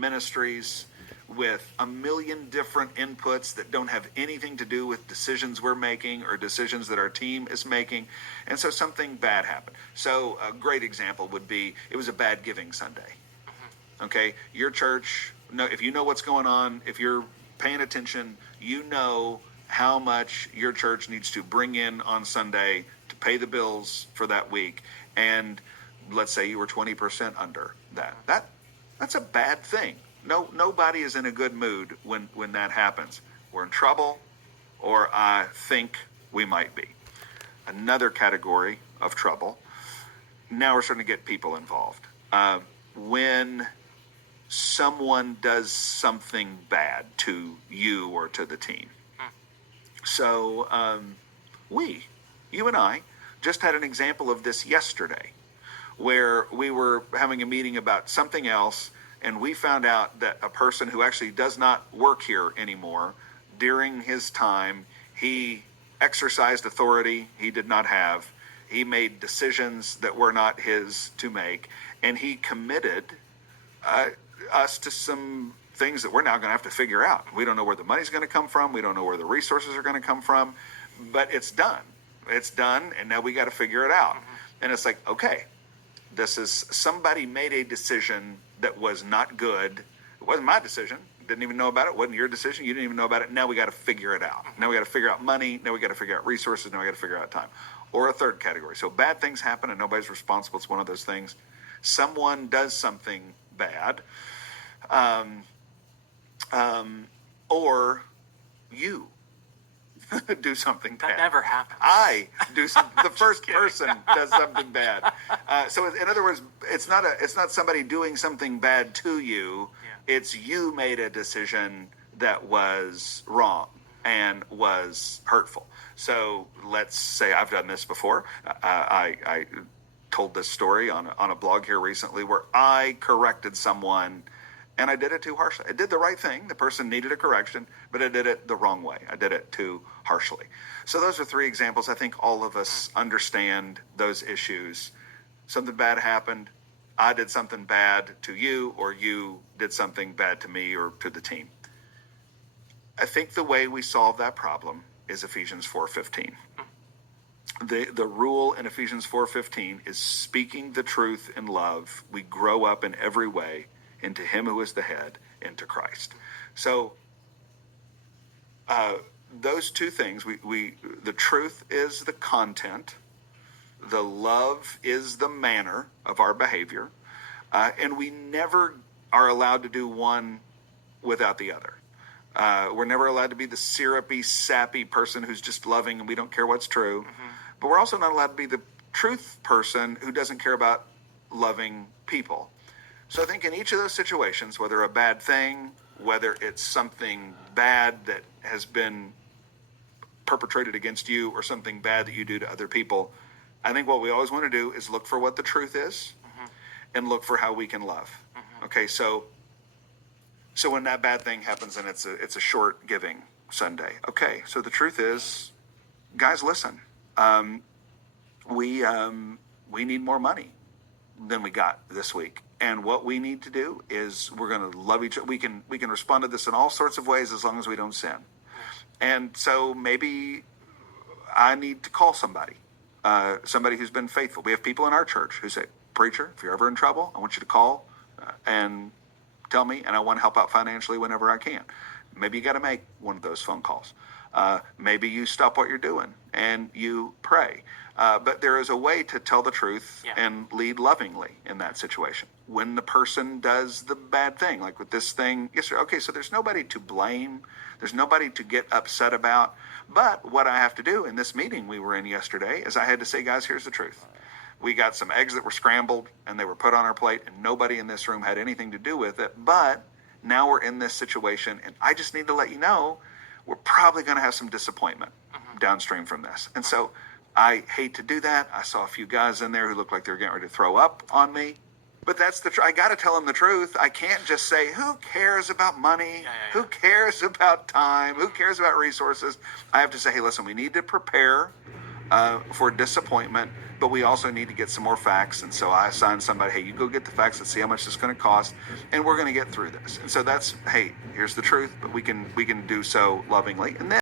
ministries with a million different inputs that don't have anything to do with decisions we're making or decisions that our team is making. And so something bad happened. So a great example would be, it was a bad giving Sunday. Okay, your church, if you know what's going on, if you're paying attention, you know how much your church needs to bring in on Sunday to pay the bills for that week. And let's say you were 20% under that. That's a bad thing. Nobody is in a good mood when that happens. We're in trouble, or I think we might be. Another category of trouble. Now we're starting to get people involved. When someone does something bad to you or to the team. So you and I just had an example of this yesterday, where we were having a meeting about something else, and we found out that a person who actually does not work here anymore, during his time, he exercised authority he did not have. He made decisions that were not his to make, and he committed us to some things that we're now going to have to figure out. We don't know where the money's going to come from. We don't know where the resources are going to come from, but it's done. It's done, and now we got to figure it out. And it's like, okay, this is, somebody made a decision that was not good. It wasn't my decision. Didn't even know about it. It wasn't your decision. You didn't even know about it. Now we got to figure it out. Now we got to figure out money. Now we got to figure out resources. Now we got to figure out time. Or a third category. So bad things happen and nobody's responsible. It's one of those things. Someone does something bad, or you do something bad. That never happens. I do the first person does something bad. So in other words, it's not somebody doing something bad to you. Yeah. It's you made a decision that was wrong and was hurtful. So let's say I've done this before. I told this story on a blog here recently, where I corrected someone, and I did it too harshly. I did the right thing. The person needed a correction, but I did it the wrong way. I did it too harshly. So those are three examples. I think all of us understand those issues. Something bad happened. I did something bad to you, or you did something bad to me or to the team. I think the way we solve that problem is Ephesians 4:15. The rule in Ephesians 4:15 is speaking the truth in love. We grow up in every way into him who is the head, into Christ. So those two things, the truth is the content, the love is the manner of our behavior, and we never are allowed to do one without the other. We're never allowed to be the syrupy, sappy person who's just loving and we don't care what's true. But we're also not allowed to be the truth person who doesn't care about loving people. So I think in each of those situations, whether a bad thing, whether it's something bad that has been perpetrated against you, or something bad that you do to other people, I think what we always want to do is look for what the truth is, and look for how we can love. Okay, so when that bad thing happens and it's a short giving Sunday, okay, so the truth is, guys, listen. We need more money than we got this week. And what we need to do is we're going to love each other. We can respond to this in all sorts of ways as long as we don't sin. And so maybe I need to call somebody who's been faithful. We have people in our church who say, preacher, if you're ever in trouble, I want you to call and tell me, and I want to help out financially whenever I can. Maybe you got to make one of those phone calls. Maybe you stop what you're doing and you pray. But there is a way to tell the truth and lead lovingly in that situation. When the person does the bad thing, like with this thing yesterday, okay, so there's nobody to blame. There's nobody to get upset about. But what I have to do in this meeting we were in yesterday is I had to say, guys, here's the truth. We got some eggs that were scrambled and they were put on our plate, and nobody in this room had anything to do with it. But now we're in this situation, and I just need to let you know we're probably going to have some disappointment downstream from this. And so I hate to do that. I saw a few guys in there who looked like they were getting ready to throw up on me. But that's I got to tell them the truth. I can't just say, who cares about money? Who cares about time? Who cares about resources? I have to say, hey, listen, we need to prepare for disappointment, but we also need to get some more facts. And so I assigned somebody, hey, you go get the facts and see how much it's going to cost, and we're going to get through this. And so that's, hey, here's the truth, but we can do so lovingly. And then